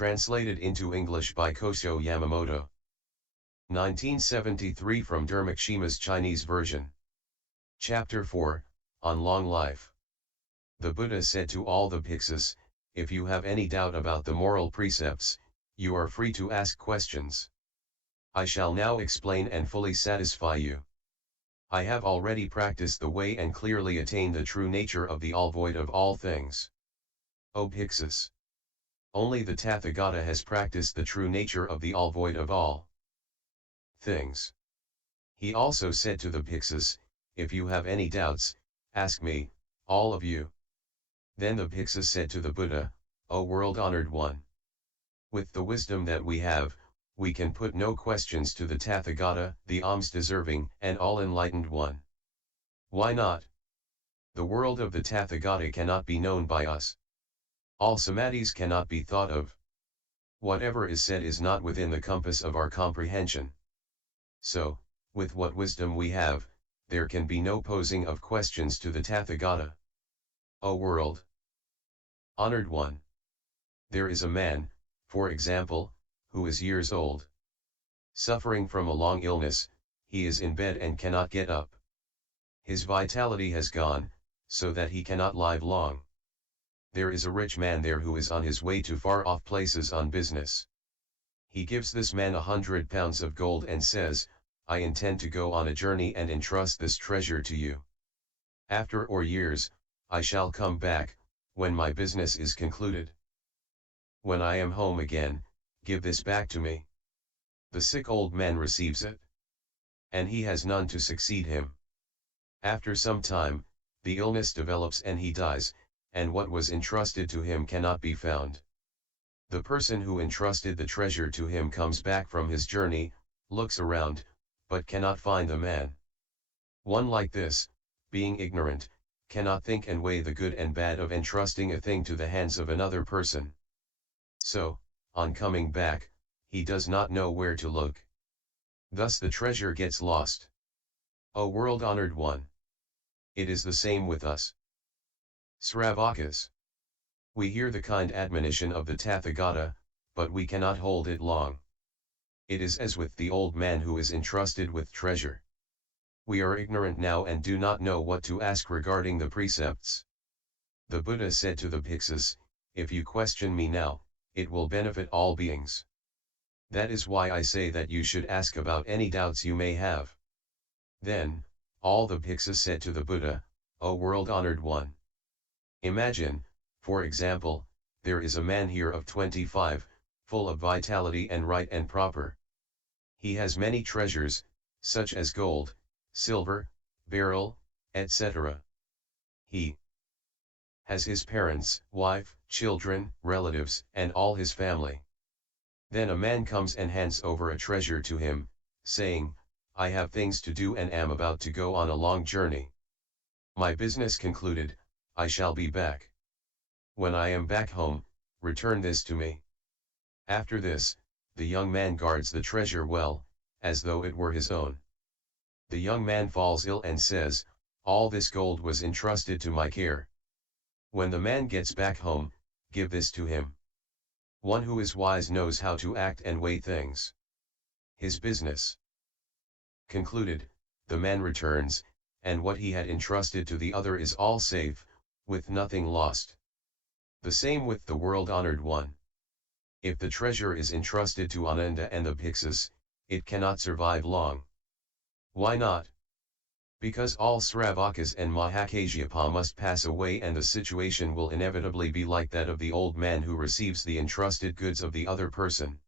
Translated into English by Kosho Yamamoto. 1973 from Dharmakshema's Chinese version. Chapter 4, On Long Life. The Buddha said to all the Bhiksus, if you have any doubt about the moral precepts, you are free to ask questions. I shall now explain and fully satisfy you. I have already practiced the way and clearly attained the true nature of the all void of all things. O Bhiksus! Only the Tathagata has practiced the true nature of the all void of all things. He also said to the Bhiksus, if you have any doubts, ask me, all of you. Then the Bhiksus said to the Buddha, O world-honored one! With the wisdom that we have, we can put no questions to the Tathagata, the Alms-deserving and All-Enlightened One. Why not? The world of the Tathagata cannot be known by us. All samadhis cannot be thought of. Whatever is said is not within the compass of our comprehension. So, with what wisdom we have, there can be no posing of questions to the Tathagata. O world honored one! There is a man, for example, who is years old. Suffering from a long illness, he is in bed and cannot get up. His vitality has gone, so that he cannot live long. There is a rich man there who is on his way to far-off places on business. He gives this man 100 pounds of gold and says, I intend to go on a journey and entrust this treasure to you. After years, I shall come back, when my business is concluded. When I am home again, give this back to me. The sick old man receives it. And he has none to succeed him. After some time, the illness develops and he dies, and what was entrusted to him cannot be found. The person who entrusted the treasure to him comes back from his journey, looks around, but cannot find the man. One like this, being ignorant, cannot think and weigh the good and bad of entrusting a thing to the hands of another person. So, on coming back, he does not know where to look. Thus the treasure gets lost. O world-honored one! It is the same with us. Sravakas. We hear the kind admonition of the Tathagata, but we cannot hold it long. It is as with the old man who is entrusted with treasure. We are ignorant now and do not know what to ask regarding the precepts. The Buddha said to the Bhiksus, if you question me now, it will benefit all beings. That is why I say that you should ask about any doubts you may have. Then, all the Bhiksus said to the Buddha, O world-honored one! Imagine, for example, there is a man here of 25, full of vitality and right and proper. He has many treasures, such as gold, silver, beryl, etc. He has his parents, wife, children, relatives, and all his family. Then a man comes and hands over a treasure to him, saying, I have things to do and am about to go on a long journey. My business concluded, I shall be back. When I am back home, return this to me. After this, the young man guards the treasure well, as though it were his own. The young man falls ill and says, all this gold was entrusted to my care. When the man gets back home, give this to him. One who is wise knows how to act and weigh things. His business concluded, the man returns, and what he had entrusted to the other is all safe, with nothing lost. The same with the world-honored one. If the treasure is entrusted to Ananda and the Bhiksus, it cannot survive long. Why not? Because all Sravakas and Mahakasyapa must pass away and the situation will inevitably be like that of the old man who receives the entrusted goods of the other person.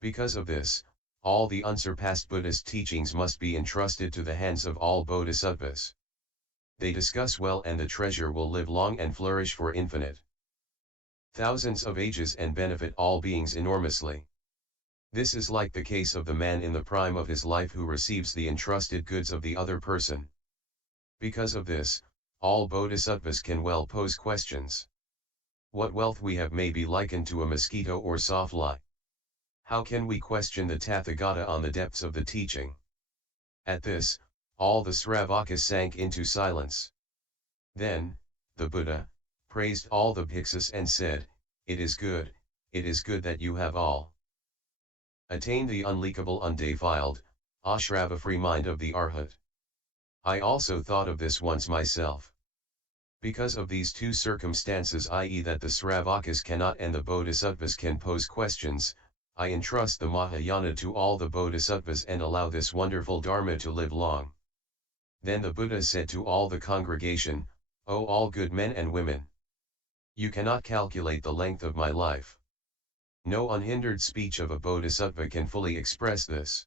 Because of this, all the unsurpassed Buddhist teachings must be entrusted to the hands of all bodhisattvas. They discuss well and the treasure will live long and flourish for infinite thousands of ages and benefit all beings enormously. This is like the case of the man in the prime of his life who receives the entrusted goods of the other person. Because of this, all bodhisattvas can well pose questions. What wealth we have may be likened to a mosquito or sawfly. How can we question the Tathagata on the depths of the teaching? At this, all the Sravakas sank into silence. Then, the Buddha praised all the Bhiksus and said, it is good, it is good that you have all attained the unleakable undefiled, ashrava-free mind of the Arhat. I also thought of this once myself. Because of these two circumstances, i.e. that the Sravakas cannot and the Bodhisattvas can pose questions, I entrust the Mahayana to all the Bodhisattvas and allow this wonderful Dharma to live long. Then the Buddha said to all the congregation, O all good men and women, you cannot calculate the length of my life. No unhindered speech of a Bodhisattva can fully express this.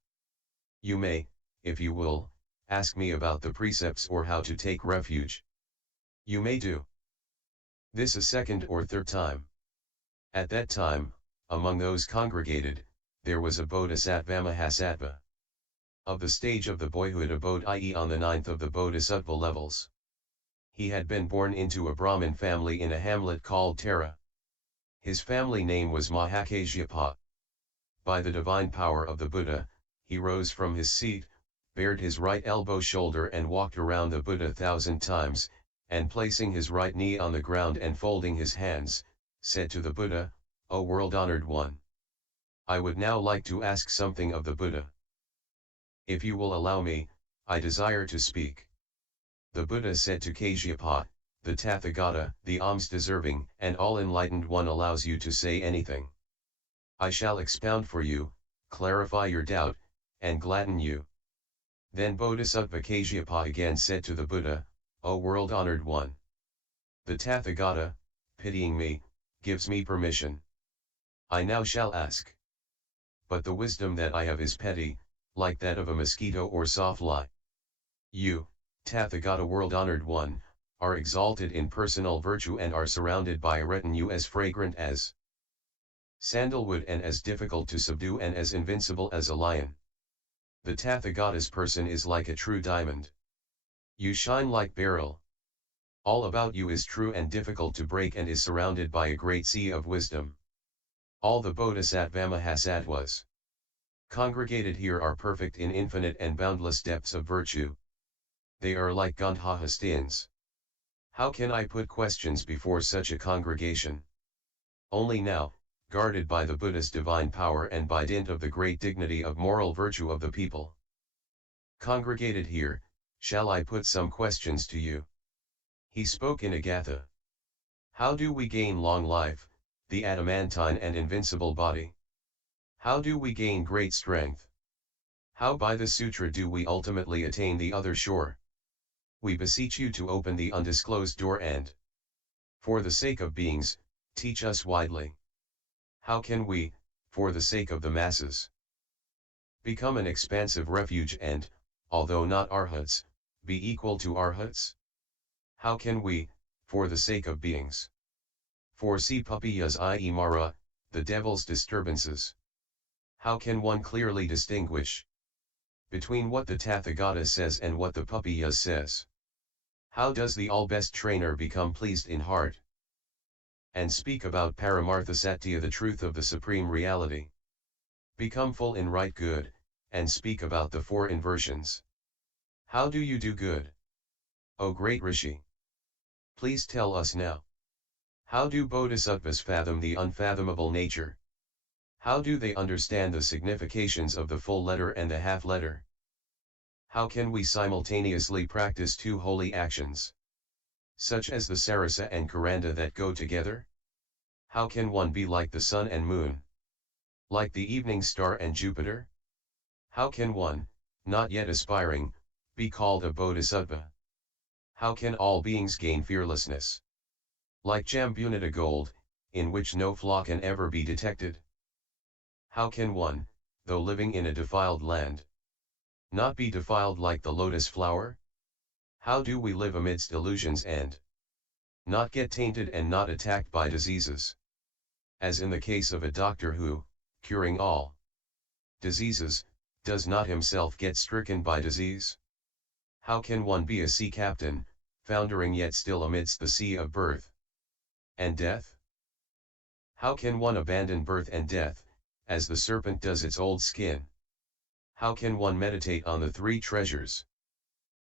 You may, if you will, ask me about the precepts or how to take refuge. You may do this a second or third time. At that time, among those congregated, there was a Bodhisattva Mahasattva. Of the stage of the boyhood abode, i.e. on the ninth of the Bodhisattva levels. He had been born into a Brahmin family in a hamlet called Tara. His family name was Mahakasyapa. By the divine power of the Buddha, he rose from his seat, bared his right elbow shoulder and walked around the Buddha 1,000 times, and placing his right knee on the ground and folding his hands, said to the Buddha, O world-honored one, I would now like to ask something of the Buddha. If you will allow me, I desire to speak. The Buddha said to Kasyapa, the Tathagata, the Alms-deserving and All-Enlightened One allows you to say anything. I shall expound for you, clarify your doubt, and gladden you. Then Bodhisattva Kasyapa again said to the Buddha, O world-honored one, the Tathagata, pitying me, gives me permission. I now shall ask. But the wisdom that I have is petty, like that of a mosquito or sawfly. You, Tathagata world-honored one, are exalted in personal virtue and are surrounded by a retinue as fragrant as sandalwood and as difficult to subdue and as invincible as a lion. The Tathagata's person is like a true diamond. You shine like beryl. All about you is true and difficult to break and is surrounded by a great sea of wisdom. All the Bodhisattva Mahasattvas congregated here are perfect in infinite and boundless depths of virtue. They are like Gandhahastins. How can I put questions before such a congregation? Only now, guarded by the Buddha's divine power and by dint of the great dignity of moral virtue of the people congregated here, shall I put some questions to you. He spoke in a Gatha. How do we gain long life, the adamantine and invincible body? How do we gain great strength? How by the sutra do we ultimately attain the other shore? We beseech you to open the undisclosed door and, for the sake of beings, teach us widely. How can we, for the sake of the masses, become an expansive refuge and, although not arhats, be equal to arhats? How can we, for the sake of beings, foresee papiyas, i.e. mara, the devil's disturbances? How can one clearly distinguish between what the Tathagata says and what the papiyas says? How does the all-best trainer become pleased in heart and speak about Paramartha Satya, the truth of the supreme reality? Become full in right good, and speak about the four inversions. How do you do good? O great Rishi! Please tell us now. How do Bodhisattvas fathom the unfathomable nature? How do they understand the significations of the full letter and the half letter? How can we simultaneously practice two holy actions, such as the Sarasa and Karanda that go together? How can one be like the sun and moon, like the evening star and Jupiter? How can one, not yet aspiring, be called a Bodhisattva? How can all beings gain fearlessness, like Jambunata gold, in which no flaw can ever be detected? How can one, though living in a defiled land, not be defiled like the lotus flower? How do we live amidst illusions and not get tainted and not attacked by diseases? As in the case of a doctor who, curing all diseases, does not himself get stricken by disease? How can one be a sea captain, foundering yet still amidst the sea of birth and death? How can one abandon birth and death, as the serpent does its old skin? How can one meditate on the three treasures,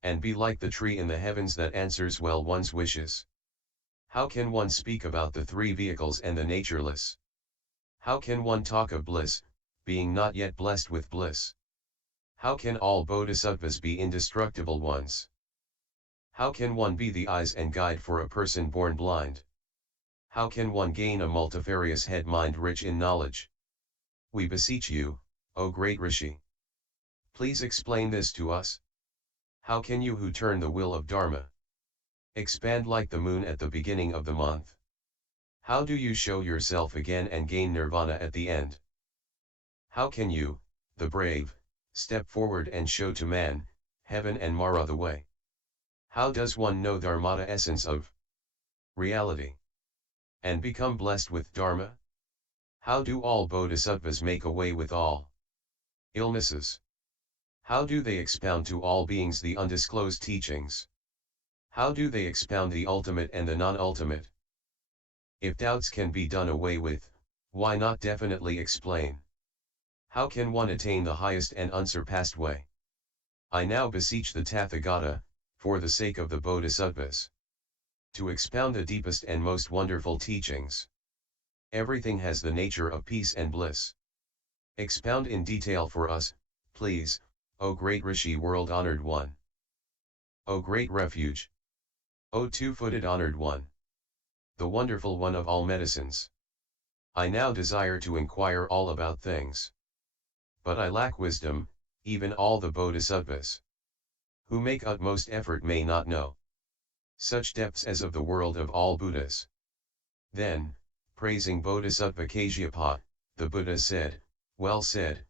and be like the tree in the heavens that answers well one's wishes? How can one speak about the three vehicles and the natureless, How can one talk of bliss, being not yet blessed with bliss? How can all bodhisattvas be indestructible ones? How can one be the eyes and guide for a person born blind? How can one gain a multifarious head mind rich in knowledge? We beseech you, O great Rishi. Please explain this to us. How can you who turn the wheel of Dharma expand like the moon at the beginning of the month? How do you show yourself again and gain nirvana at the end? How can you, the brave, step forward and show to man, heaven and Mara the way? How does one know Dharmata essence of reality and become blessed with Dharma? How do all bodhisattvas make away with all illnesses? How do they expound to all beings the undisclosed teachings? How do they expound the ultimate and the non-ultimate? If doubts can be done away with, why not definitely explain? How can one attain the highest and unsurpassed way? I now beseech the Tathagata, for the sake of the bodhisattvas, to expound the deepest and most wonderful teachings. Everything has the nature of peace and bliss. Expound in detail for us, please, O great Rishi world-honored one. O great refuge. O two-footed honored one. The wonderful one of all medicines. I now desire to inquire all about things. But I lack wisdom, even all the bodhisattvas who make utmost effort may not know such depths as of the world of all Buddhas. Then, praising Bodhisattva Kashyapa, the Buddha said, well said,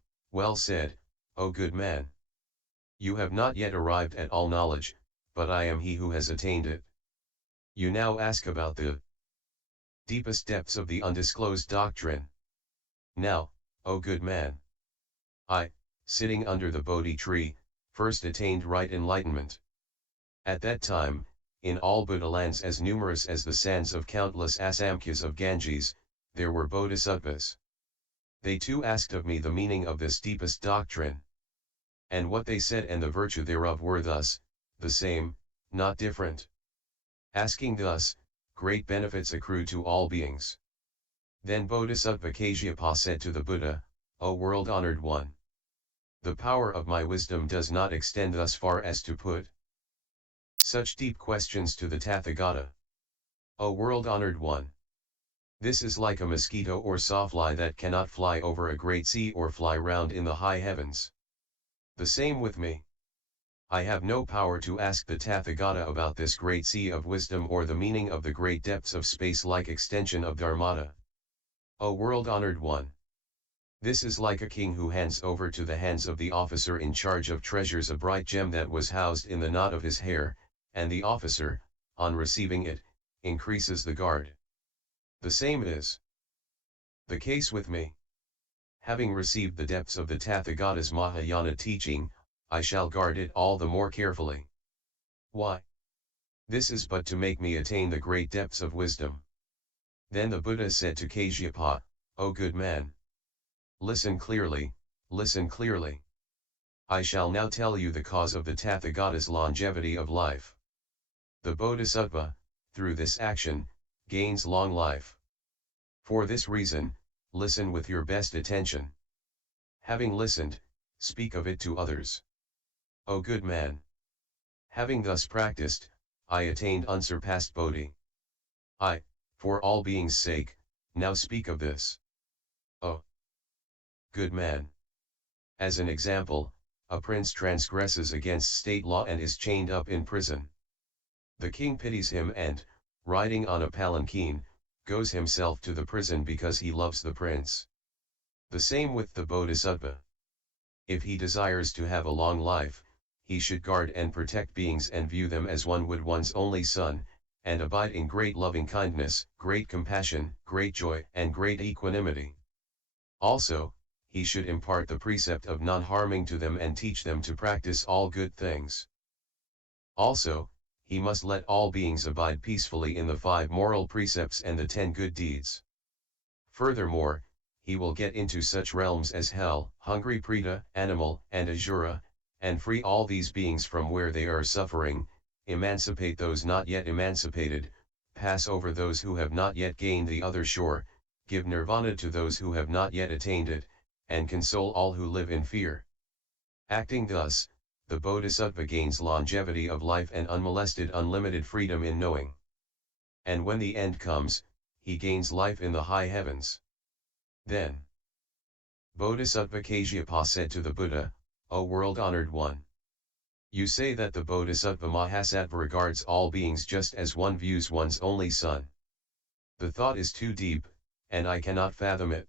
O good man. You have not yet arrived at all knowledge, but I am he who has attained it. You now ask about the deepest depths of the undisclosed doctrine. Now, O good man, I, sitting under the Bodhi tree, first attained right enlightenment. At that time, in all Buddha lands as numerous as the sands of countless Asamkhyas of Ganges, there were bodhisattvas. They too asked of me the meaning of this deepest doctrine. And what they said and the virtue thereof were thus, the same, not different. Asking thus, great benefits accrue to all beings. Then Bodhisattva Kashyapa said to the Buddha, O world-honored one, the power of my wisdom does not extend thus far as to put such deep questions to the Tathagata. O world-honored one, this is like a mosquito or sawfly that cannot fly over a great sea or fly round in the high heavens. The same with me. I have no power to ask the Tathagata about this great sea of wisdom or the meaning of the great depths of space-like extension of Dharmata. O world-honored one, this is like a king who hands over to the hands of the officer in charge of treasures a bright gem that was housed in the knot of his hair, and the officer, on receiving it, increases the guard. The same is the case with me. Having received the depths of the Tathagata's Mahayana teaching, I shall guard it all the more carefully. Why? This is but to make me attain the great depths of wisdom. Then the Buddha said to Kashyapa, O good man, listen clearly, listen clearly. I shall now tell you the cause of the Tathagata's longevity of life. The Bodhisattva, through this action, gains long life. For this reason, listen with your best attention. Having listened, speak of it to others. O good man, having thus practiced, I attained unsurpassed Bodhi. I, for all beings' sake, now speak of this. O good man. As an example, a prince transgresses against state law and is chained up in prison. The king pities him and, riding on a palanquin, goes himself to the prison because he loves the prince. The same with the Bodhisattva. If he desires to have a long life, he should guard and protect beings and view them as one would one's only son, and abide in great loving kindness, great compassion, great joy, and great equanimity. Also, he should impart the precept of non-harming to them and teach them to practice all good things. Also, he must let all beings abide peacefully in the 5 moral precepts and the 10 good deeds. Furthermore, he will get into such realms as hell, hungry preta, animal, and asura, and free all these beings from where they are suffering, emancipate those not yet emancipated, pass over those who have not yet gained the other shore, give nirvana to those who have not yet attained it, and console all who live in fear. Acting thus, the Bodhisattva gains longevity of life and unmolested unlimited freedom in knowing. And when the end comes, he gains life in the high heavens. Then Bodhisattva Kashyapa said to the Buddha, O world-honored one, you say that the Bodhisattva Mahasattva regards all beings just as one views one's only son. The thought is too deep, and I cannot fathom it.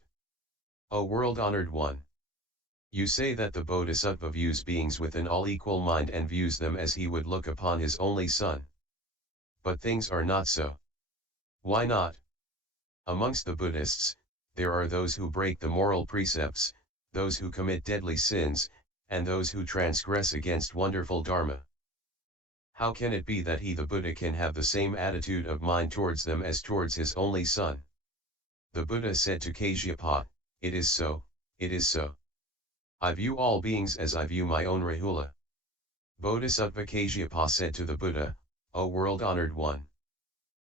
O world-honored one, you say that the Bodhisattva views beings with an all-equal mind and views them as he would look upon his only son. But things are not so. Why not? Amongst the Buddhists, there are those who break the moral precepts, those who commit deadly sins, and those who transgress against wonderful Dharma. How can it be that he the Buddha can have the same attitude of mind towards them as towards his only son? The Buddha said to Kashyapa, it is so, it is so. I view all beings as I view my own Rahula. Bodhisattva Kashyapa said to the Buddha, O world-honored one.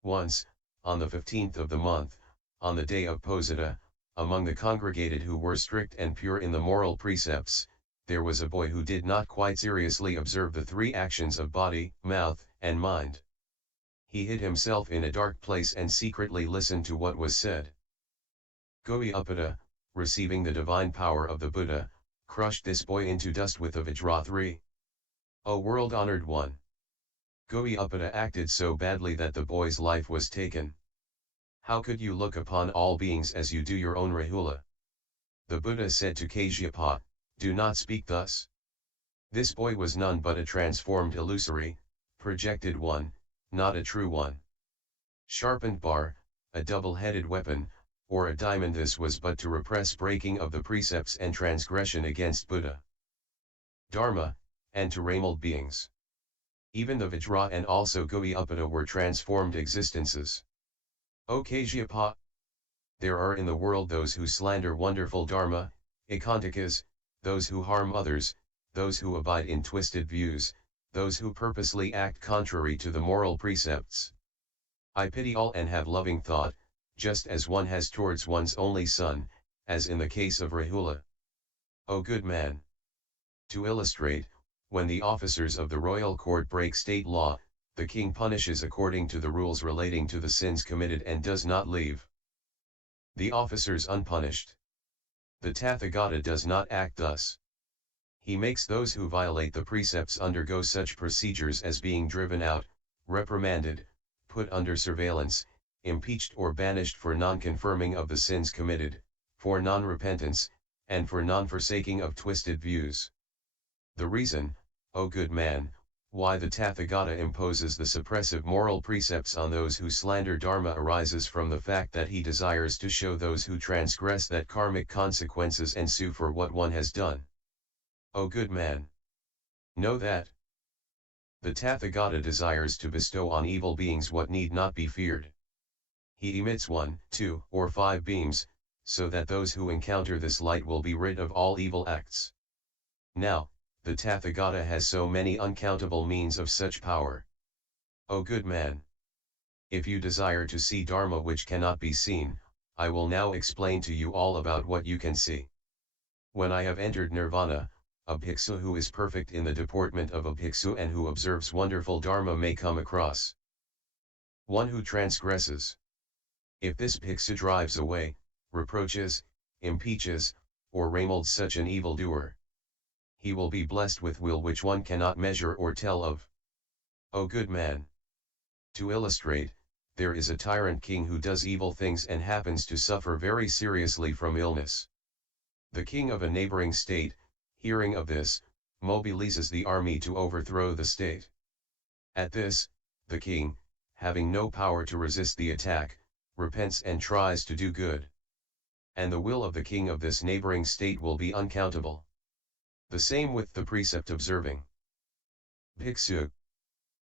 Once, on the 15th of the month, on the day of Posita, among the congregated who were strict and pure in the moral precepts, there was a boy who did not quite seriously observe the three actions of body, mouth, and mind. He hid himself in a dark place and secretly listened to what was said. Goyapata, receiving the divine power of the Buddha, crushed this boy into dust with a Vajra. O world-honored one. Goyapata acted so badly that the boy's life was taken. How could you look upon all beings as you do your own Rahula? The Buddha said to Kashyapa, do not speak thus. This boy was none but a transformed illusory, projected one, not a true one. Sharpened bar, a double-headed weapon, or a diamond. This was but to repress breaking of the precepts and transgression against Buddha, Dharma, and to rameled beings. Even the Vajra and also Goyapata were transformed existences. O Kashyapa, there are in the world those who slander wonderful Dharma, Ekantikas, those who harm others, those who abide in twisted views, those who purposely act contrary to the moral precepts. I pity all and have loving thought, just as one has towards one's only son, as in the case of Rahula. O good man. To illustrate, when the officers of the royal court break state law, the king punishes according to the rules relating to the sins committed and does not leave the officers unpunished. The Tathagata does not act thus. He makes those who violate the precepts undergo such procedures as being driven out, reprimanded, put under surveillance, impeached or banished for non-confirming of the sins committed, for non-repentance, and for non-forsaking of twisted views. The reason, O good man, why the Tathagata imposes the suppressive moral precepts on those who slander Dharma arises from the fact that he desires to show those who transgress that karmic consequences ensue for what one has done. O good man, know that the Tathagata desires to bestow on evil beings what need not be feared. He emits 1, 2, or 5 beams, so that those who encounter this light will be rid of all evil acts. Now, the Tathagata has so many uncountable means of such power. O good man, if you desire to see Dharma which cannot be seen, I will now explain to you all about what you can see. When I have entered Nirvana, a Bhiksu who is perfect in the deportment of a Bhiksu and who observes wonderful Dharma may come across one who transgresses. If this Bhiksu drives away, reproaches, impeaches, or ramelds such an evildoer, he will be blessed with will which one cannot measure or tell of. O good man. To illustrate, there is a tyrant king who does evil things and happens to suffer very seriously from illness. The king of a neighboring state, hearing of this, mobilizes the army to overthrow the state. At this, the king, having no power to resist the attack, repents and tries to do good. And the will of the king of this neighboring state will be uncountable. The same with the precept observing Bhiksu.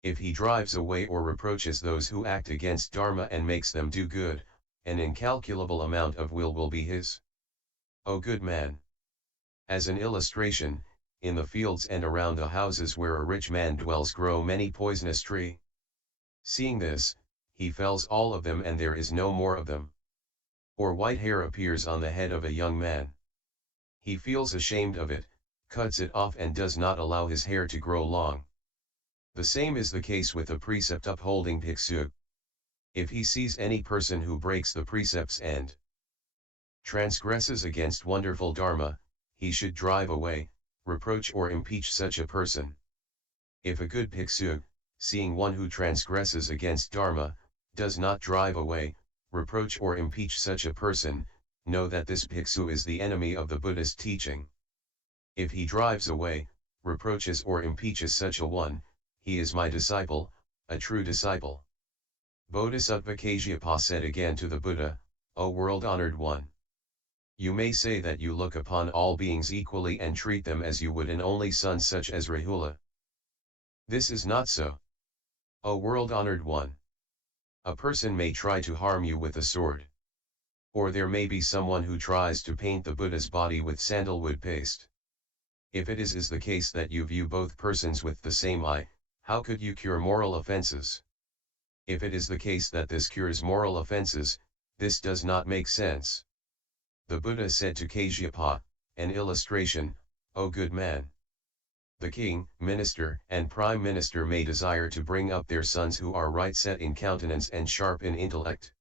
If he drives away or reproaches those who act against Dharma and makes them do good, an incalculable amount of will be his. O good man. As an illustration, in the fields and around the houses where a rich man dwells grow many poisonous trees. Seeing this, he fells all of them and there is no more of them. Or white hair appears on the head of a young man. He feels ashamed of it, cuts it off and does not allow his hair to grow long. The same is the case with a precept upholding Bhiksu. If he sees any person who breaks the precepts and transgresses against wonderful Dharma, he should drive away, reproach or impeach such a person. If a good Bhiksu, seeing one who transgresses against Dharma, does not drive away, reproach or impeach such a person, know that this Bhiksu is the enemy of the Buddhist teaching. If he drives away, reproaches or impeaches such a one, he is my disciple, a true disciple. Bodhisattva Kasyapa said again to the Buddha, O world-honored one. You may say that you look upon all beings equally and treat them as you would an only son such as Rahula. This is not so. O world-honored one. A person may try to harm you with a sword. Or there may be someone who tries to paint the Buddha's body with sandalwood paste. If it is the case that you view both persons with the same eye, how could you cure moral offenses? If it is the case that this cures moral offenses, this does not make sense. The Buddha said to Kasyapa, an illustration, O good man. The king, minister, and prime minister may desire to bring up their sons who are right set in countenance and sharp in intellect.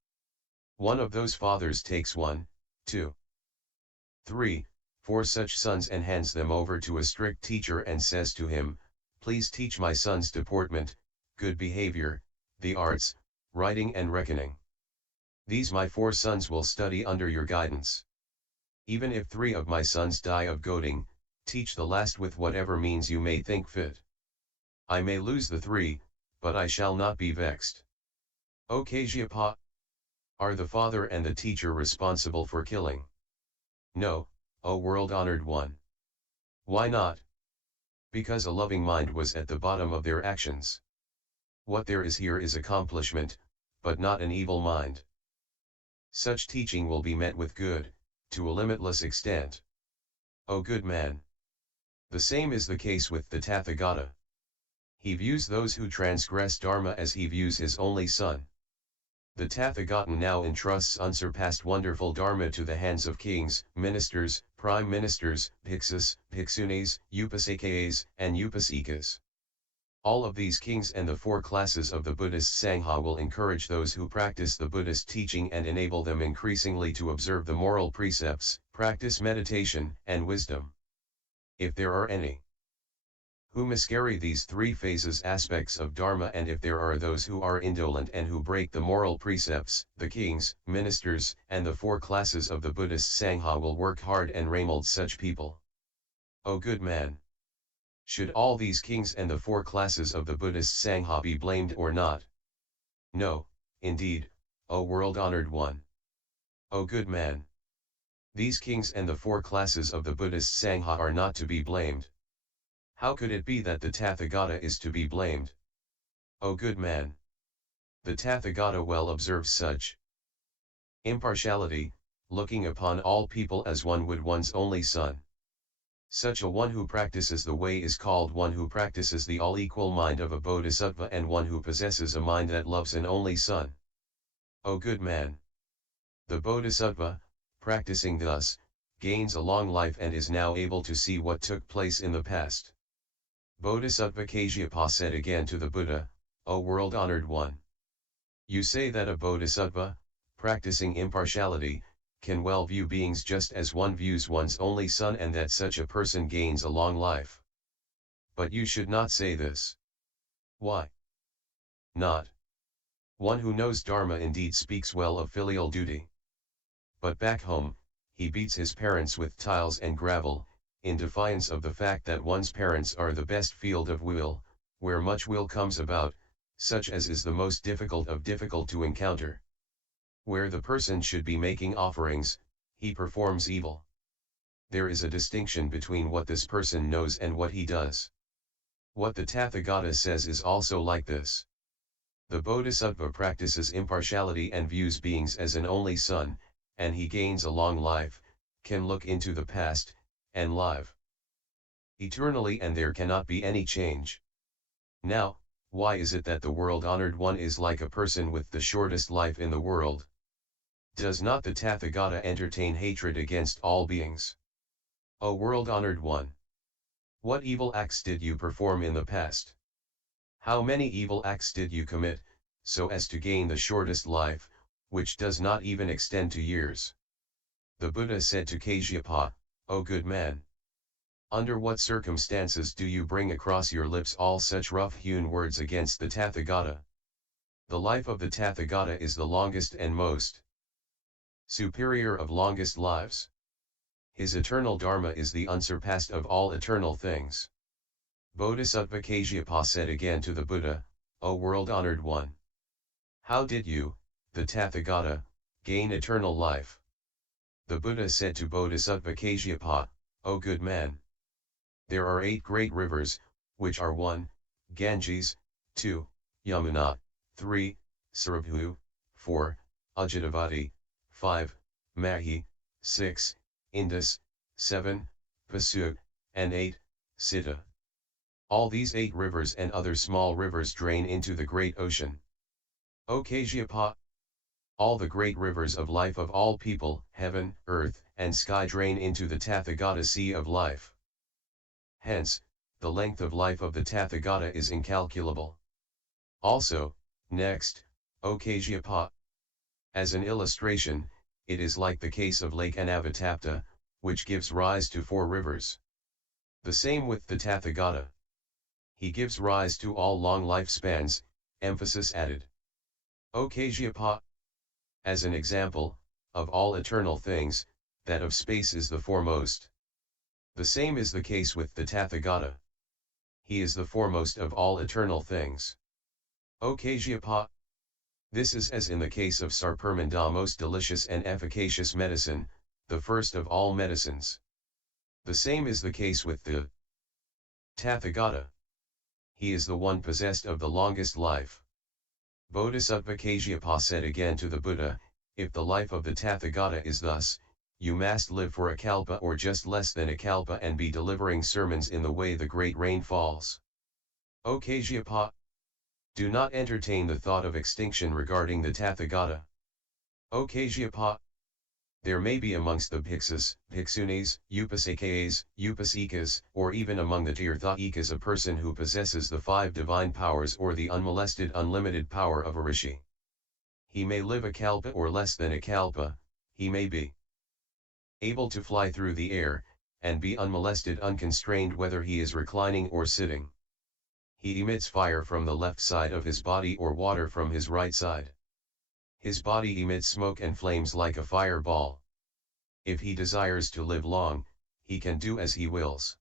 One of those fathers takes 1, 2, 3, 4 such sons and hands them over to a strict teacher and says to him, Please teach my sons deportment, good behavior, the arts, writing and reckoning. These my 4 sons will study under your guidance. Even if 3 of my sons die of goading, teach the last with whatever means you may think fit. I may lose the 3, but I shall not be vexed. O Kasyapa! Are the father and the teacher responsible for killing? No, O world-honored one. Why not? Because a loving mind was at the bottom of their actions. What there is here is accomplishment, but not an evil mind. Such teaching will be met with good, to a limitless extent. O good man! The same is the case with the Tathagata. He views those who transgress Dharma as he views his only son. The Tathagata now entrusts unsurpassed wonderful Dharma to the hands of kings, ministers, prime ministers, Bhiksus, Bhiksunis, Upasakayas, and Upasikas. All of these kings and the 4 classes of the Buddhist Sangha will encourage those who practice the Buddhist teaching and enable them increasingly to observe the moral precepts, practice meditation and wisdom. If there are any who miscarry these 3 phases aspects of Dharma, and if there are those who are indolent and who break the moral precepts, the kings, ministers, and the 4 classes of the Buddhist Sangha will work hard and remold such people. O good man! Should all these kings and the 4 classes of the Buddhist Sangha be blamed or not? No, indeed, O world-honored one. O good man! These kings and the 4 classes of the Buddhist Sangha are not to be blamed. How could it be that the Tathagata is to be blamed? O good man! The Tathagata well observes such impartiality, looking upon all people as one would one's only son. Such a one who practices the way is called one who practices the all-equal mind of a bodhisattva and one who possesses a mind that loves an only son. O good man! The bodhisattva, practicing thus, gains a long life and is now able to see what took place in the past. Bodhisattva Kasyapa said again to the Buddha, O world-honored one. You say that a bodhisattva, practicing impartiality, can well view beings just as one views one's only son and that such a person gains a long life. But you should not say this. Why not? One who knows Dharma indeed speaks well of filial duty. But back home, he beats his parents with tiles and gravel, in defiance of the fact that one's parents are the best field of will, where much will comes about, such as is the most difficult to encounter. Where the person should be making offerings, he performs evil. There is a distinction between what this person knows and what he does. What the Tathagata says is also like this. The bodhisattva practices impartiality and views beings as an only son, and he gains a long life, can look into the past, and live eternally and there cannot be any change. Now, why is it that the world-honored one is like a person with the shortest life in the world? Does not the Tathagata entertain hatred against all beings? O world-honored one! What evil acts did you perform in the past? How many evil acts did you commit, so as to gain the shortest life, which does not even extend to years? The Buddha said to Kasyapa, O good man! Under what circumstances do you bring across your lips all such rough-hewn words against the Tathagata? The life of the Tathagata is the longest and most superior of longest lives. His eternal Dharma is the unsurpassed of all eternal things. Bodhisattva Kasyapa said again to the Buddha, O world-honored one! How did you, the Tathagata, gain eternal life? The Buddha said to Bodhisattva Kasyapa, O good man! There are 8 great rivers, which are 1, Ganges, 2, Yamuna, 3, Sarabhu, 4, Ajitavati, 5, Mahi, 6, Indus, 7, Pasuk, and 8, Siddha. All these 8 rivers and other small rivers drain into the great ocean. O Kasyapa! All the great rivers of life of all people, heaven, earth, and sky drain into the Tathagata sea of life. Hence, the length of life of the Tathagata is incalculable. Also, next, O Kasyapa! As an illustration, it is like the case of Lake Anavatapta, which gives rise to 4 rivers. The same with the Tathagata. He gives rise to all long lifespans, emphasis added. O Kasyapa! As an example, of all eternal things, that of space is the foremost. The same is the case with the Tathagata. He is the foremost of all eternal things. O Kasyapa! This is as in the case of Sarpermanda, most delicious and efficacious medicine, the first of all medicines. The same is the case with the Tathagata. He is the one possessed of the longest life. Bodhisattva Kasyapa said again to the Buddha, if the life of the Tathagata is thus, you must live for a kalpa or just less than a kalpa and be delivering sermons in the way the great rain falls. O Kasyapa! Do not entertain the thought of extinction regarding the Tathagata. O Kasyapa! There may be amongst the Bhiksus, Bhiksunis, Upasakayas, Upasikas, or even among the Tirthayikas a person who possesses the 5 divine powers or the unmolested unlimited power of a rishi. He may live a kalpa or less than a kalpa, he may be able to fly through the air, and be unmolested unconstrained whether he is reclining or sitting. He emits fire from the left side of his body or water from his right side. His body emits smoke and flames like a fireball. If he desires to live long, he can do as he wills.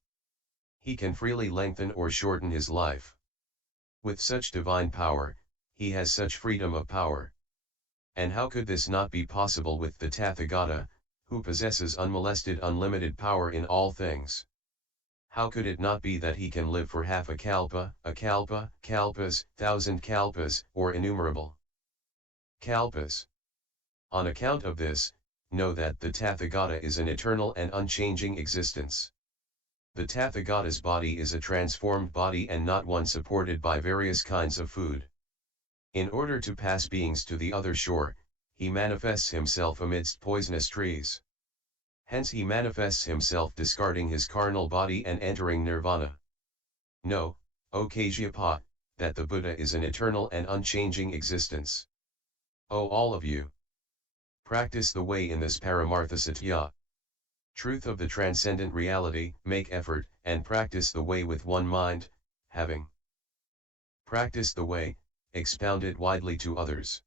He can freely lengthen or shorten his life. With such divine power, he has such freedom of power. And how could this not be possible with the Tathagata, who possesses unmolested unlimited power in all things? How could it not be that he can live for half a kalpa, kalpas, 1,000 kalpas, or innumerable kalpas? On account of this, know that the Tathagata is an eternal and unchanging existence. The Tathagata's body is a transformed body and not one supported by various kinds of food. In order to pass beings to the other shore, he manifests himself amidst poisonous trees. Hence he manifests himself discarding his carnal body and entering nirvana. Know, O Kasyapa, that the Buddha is an eternal and unchanging existence. O all of you! Practice the way in this Paramartha Satya. Truth of the transcendent reality, make effort, and practice the way with one mind, having practiced the way, expound it widely to others.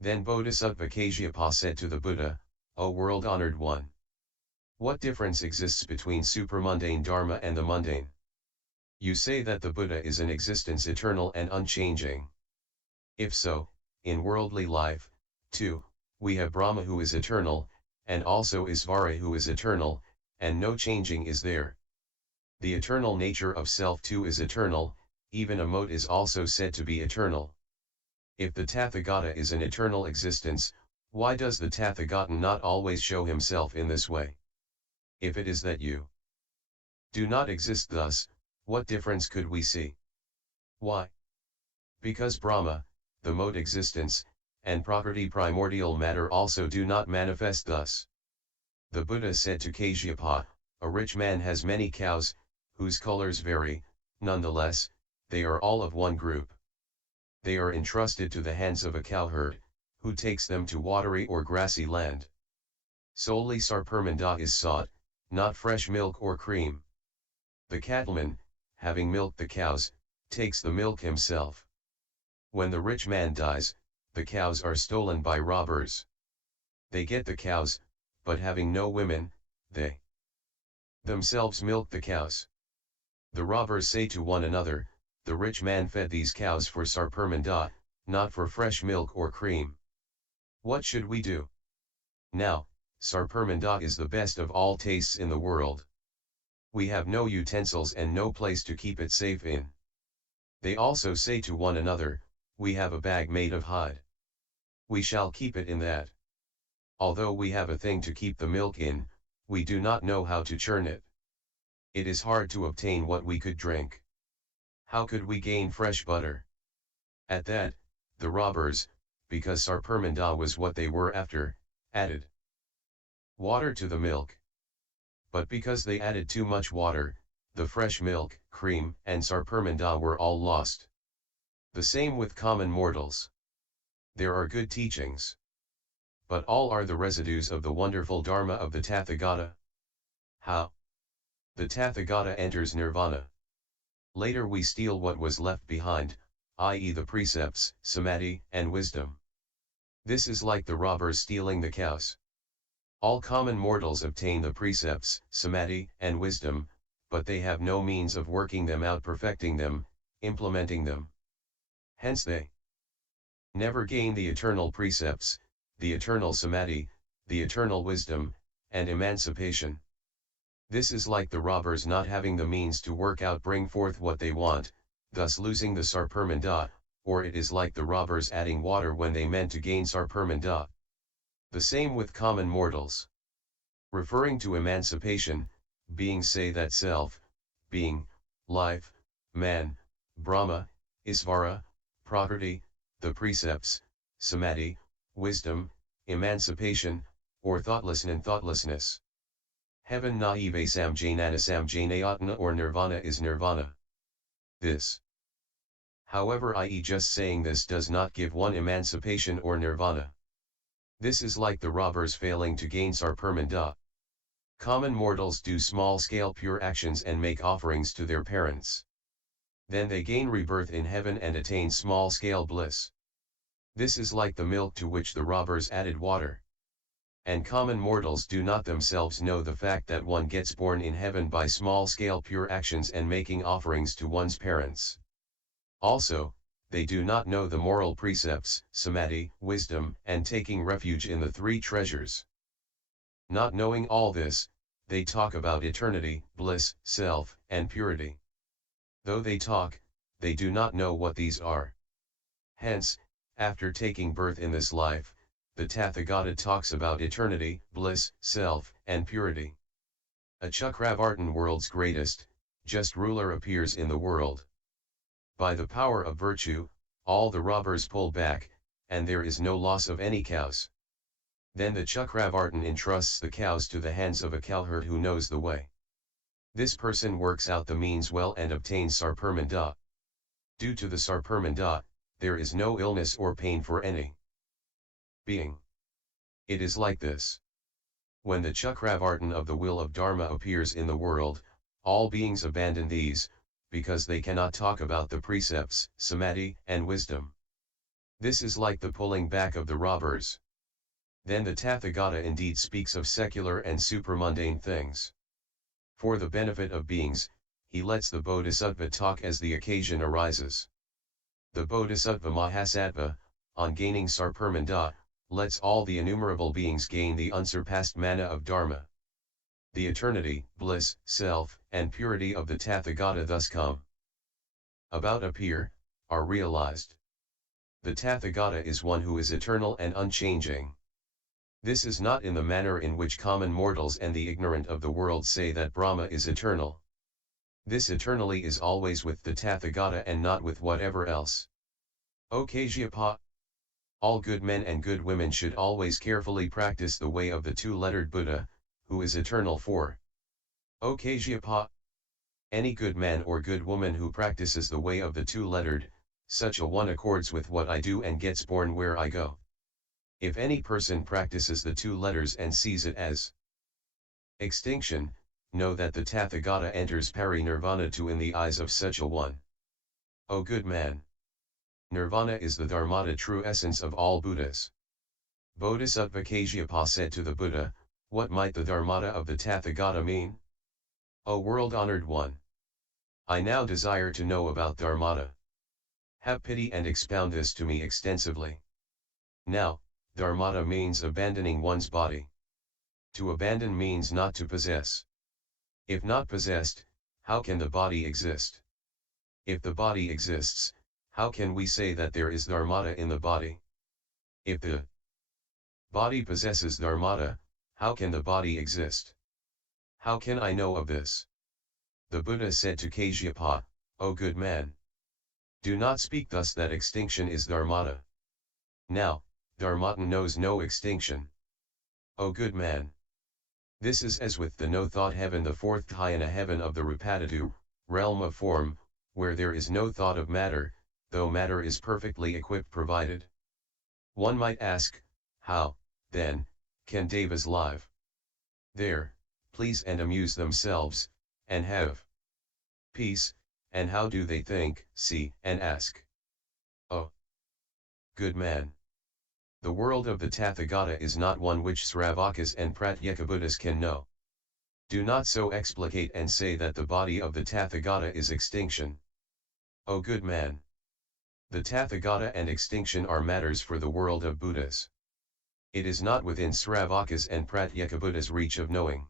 Then Bodhisattva Kasyapa said to the Buddha, O world-honored one! What difference exists between supramundane dharma and the mundane? You say that the Buddha is an existence eternal and unchanging. If so, in worldly life, too, we have Brahma who is eternal, and also Isvara who is eternal, and no changing is there. The eternal nature of self too is eternal, even a mote is also said to be eternal. If the Tathagata is an eternal existence, why does the Tathagata not always show himself in this way? If it is that you do not exist thus, what difference could we see? Why? Because Brahma, the mote existence, and prakriti primordial matter also do not manifest thus. The Buddha said to Kashyapa, a rich man has many cows, whose colors vary, nonetheless, they are all of one group. They are entrusted to the hands of a cowherd, who takes them to watery or grassy land. Solely sarpermanda is sought, not fresh milk or cream. The cattleman, having milked the cows, takes the milk himself. When the rich man dies, the cows are stolen by robbers. They get the cows, but having no women, they themselves milk the cows. The robbers say to one another, the rich man fed these cows for sarpermanda, not for fresh milk or cream. What should we do? Now, sarpermanda is the best of all tastes in the world. We have no utensils and no place to keep it safe in. They also say to one another, we have a bag made of hide. We shall keep it in that. Although we have a thing to keep the milk in, we do not know how to churn it. It is hard to obtain what we could drink. How could we gain fresh butter? At that, the robbers, because sarpermanda was what they were after, added water to the milk. But because they added too much water, the fresh milk, cream, and sarpermanda were all lost. The same with common mortals. There are good teachings, but all are the residues of the wonderful Dharma of the Tathagata. How? The Tathagata enters Nirvana. Later we steal what was left behind, i.e. the precepts, samadhi, and wisdom. This is like the robbers stealing the cows. All common mortals obtain the precepts, samadhi, and wisdom, but they have no means of working them out, perfecting them, implementing them. Hence they never gain the eternal precepts, the eternal samadhi, the eternal wisdom, and emancipation. This is like the robbers not having the means to work out, bring forth what they want, thus losing the sarpermanda, or it is like the robbers adding water when they meant to gain sarpermanda. The same with common mortals. Referring to emancipation, beings say that self, being, life, man, Brahma, Isvara, Prakriti, the precepts, samadhi, wisdom, emancipation, or thoughtlessness. Heaven naive samjnana or nirvana is nirvana. This, however, i.e. just saying this does not give one emancipation or nirvana. This is like the robbers failing to gain sarpermanda. Common mortals do small-scale pure actions and make offerings to their parents. Then they gain rebirth in heaven and attain small-scale bliss. This is like the milk to which the robbers added water. And common mortals do not themselves know the fact that one gets born in heaven by small-scale pure actions and making offerings to one's parents. Also, they do not know the moral precepts, samadhi, wisdom, and taking refuge in the three treasures. Not knowing all this, they talk about eternity, bliss, self, and purity. Though they talk, they do not know what these are. Hence, after taking birth in this life, the Tathagata talks about eternity, bliss, self, and purity. A Chakravartin, world's greatest, just ruler, appears in the world. By the power of virtue, all the robbers pull back, and there is no loss of any cows. Then the Chakravartin entrusts the cows to the hands of a cowherd who knows the way. This person works out the means well and obtains sarpermanda. Due to the sarpermanda, there is no illness or pain for any being. It is like this. When the Chakravartin of the will of Dharma appears in the world, all beings abandon these, because they cannot talk about the precepts, samadhi, and wisdom. This is like the pulling back of the robbers. Then the Tathagata indeed speaks of secular and supramundane things. For the benefit of beings, he lets the Bodhisattva talk as the occasion arises. The Bodhisattva Mahasattva, on gaining sarpermanda, lets all the innumerable beings gain the unsurpassed mana of Dharma. The eternity, bliss, self, and purity of the Tathagata thus come about, appear, are realized. The Tathagata is one who is eternal and unchanging. This is not in the manner in which common mortals and the ignorant of the world say that Brahma is eternal. This eternally is always with the Tathagata and not with whatever else. O Kashyapa! All good men and good women should always carefully practice the way of the two-lettered Buddha, who is eternal for. O Kajyapa! Any good man or good woman who practices the way of the two-lettered, such a one accords with what I do and gets born where I go. If any person practices the two letters and sees it as extinction, know that the Tathagata enters Parinirvana too in the eyes of such a one. O good man! Nirvana is the Dharmata true essence of all Buddhas. Bodhisattva Kajyapa said to the Buddha, what might the Dharmata of the Tathagata mean? O world-honored one! I now desire to know about Dharmata. Have pity and expound this to me extensively. Now, Dharmata means abandoning one's body. To abandon means not to possess. If not possessed, how can the body exist? If the body exists, how can we say that there is Dharmata in the body? If the body possesses Dharmata, how can the body exist? How can I know of this? The Buddha said to Kajyapa, O good man! Do not speak thus that extinction is Dharmata. Now, Dharmata knows no extinction. O good man! This is as with the no-thought heaven, the fourth dhyana heaven of the Rupatatu, realm of form, where there is no thought of matter, though matter is perfectly equipped provided. One might ask, how, then, can devas live there, please and amuse themselves, and have peace, and how do they think, see, and ask? Oh, good man! The world of the Tathagata is not one which Sravakas and Pratyekabuddhas can know. Do not so explicate and say that the body of the Tathagata is extinction. O good man! The Tathagata and extinction are matters for the world of Buddhas. It is not within Sravakas and Pratyekabuddhas' reach of knowing.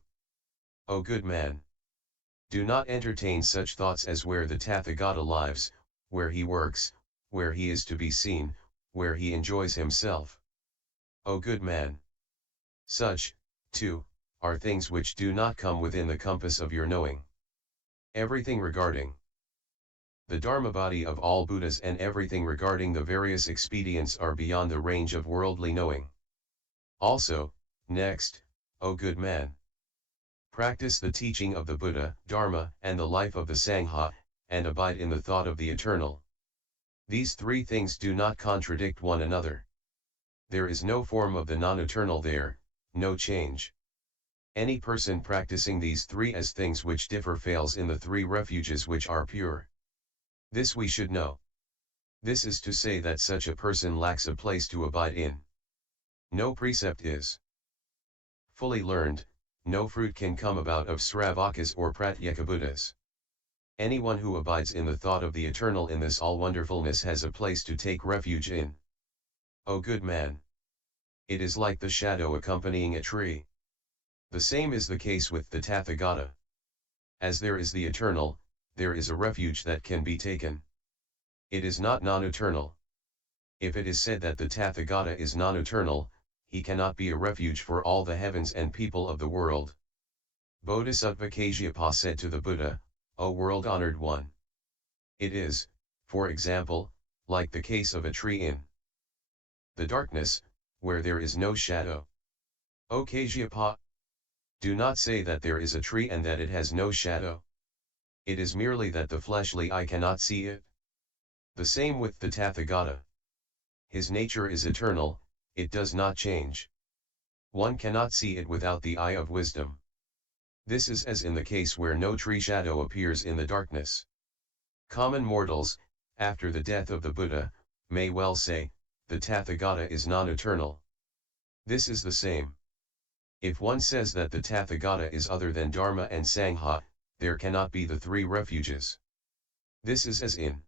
O good man! Do not entertain such thoughts as where the Tathagata lives, where he works, where he is to be seen, where he enjoys himself. O good man! Such, too, are things which do not come within the compass of your knowing. Everything regarding the Dharma body of all Buddhas and everything regarding the various expedients are beyond the range of worldly knowing. Also, next, O good man! Practice the teaching of the Buddha, Dharma, and the life of the Sangha, and abide in the thought of the Eternal. These three things do not contradict one another. There is no form of the non-eternal there, no change. Any person practicing these three as things which differ fails in the three refuges which are pure. This we should know. This is to say that such a person lacks a place to abide in. No precept is fully learned, no fruit can come about of Sravakas or Pratyekabuddhas. Anyone who abides in the thought of the Eternal in this all-wonderfulness has a place to take refuge in. O good man! It is like the shadow accompanying a tree. The same is the case with the Tathagata. As there is the Eternal, there is a refuge that can be taken. It is not non-eternal. If it is said that the Tathagata is non-eternal, he cannot be a refuge for all the heavens and people of the world. Bodhisattva Kajyapa said to the Buddha, O world-honored one! It is, for example, like the case of a tree in the darkness, where there is no shadow. O Kajyapa! Do not say that there is a tree and that it has no shadow. It is merely that the fleshly eye cannot see it. The same with the Tathagata. His nature is eternal, it does not change. One cannot see it without the eye of wisdom. This is as in the case where no tree shadow appears in the darkness. Common mortals, after the death of the Buddha, may well say, the Tathagata is non-eternal. This is the same. If one says that the Tathagata is other than Dharma and Sangha, there cannot be the three refuges. This is as in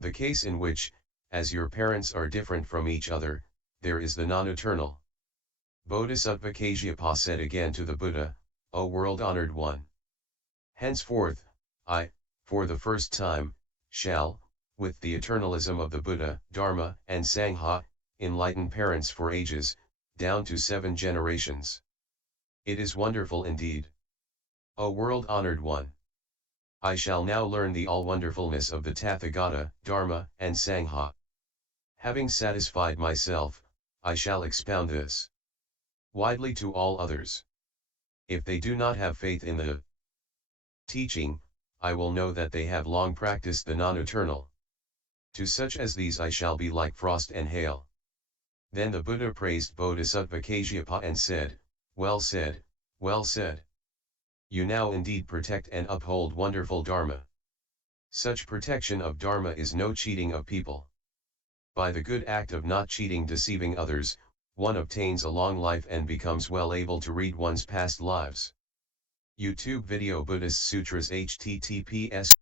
the case in which, as your parents are different from each other, there is the non-eternal. Bodhisattva Kajyapa said again to the Buddha, O world-honored one! Henceforth, I, for the first time, shall, with the eternalism of the Buddha, Dharma, and Sangha, enlighten parents for ages, down to 7 generations. It is wonderful indeed. O world-honored one! I shall now learn the all-wonderfulness of the Tathagata, Dharma, and Sangha. Having satisfied myself, I shall expound this widely to all others. If they do not have faith in the teaching, I will know that they have long practiced the non-eternal. To such as these I shall be like frost and hail. Then the Buddha praised Bodhisattva Kashyapa and said, "Well said, well said. You now indeed protect and uphold wonderful Dharma. Such protection of Dharma is no cheating of people. By the good act of not cheating deceiving others, one obtains a long life and becomes well able to read one's past lives." YouTube video Buddhist Sutras https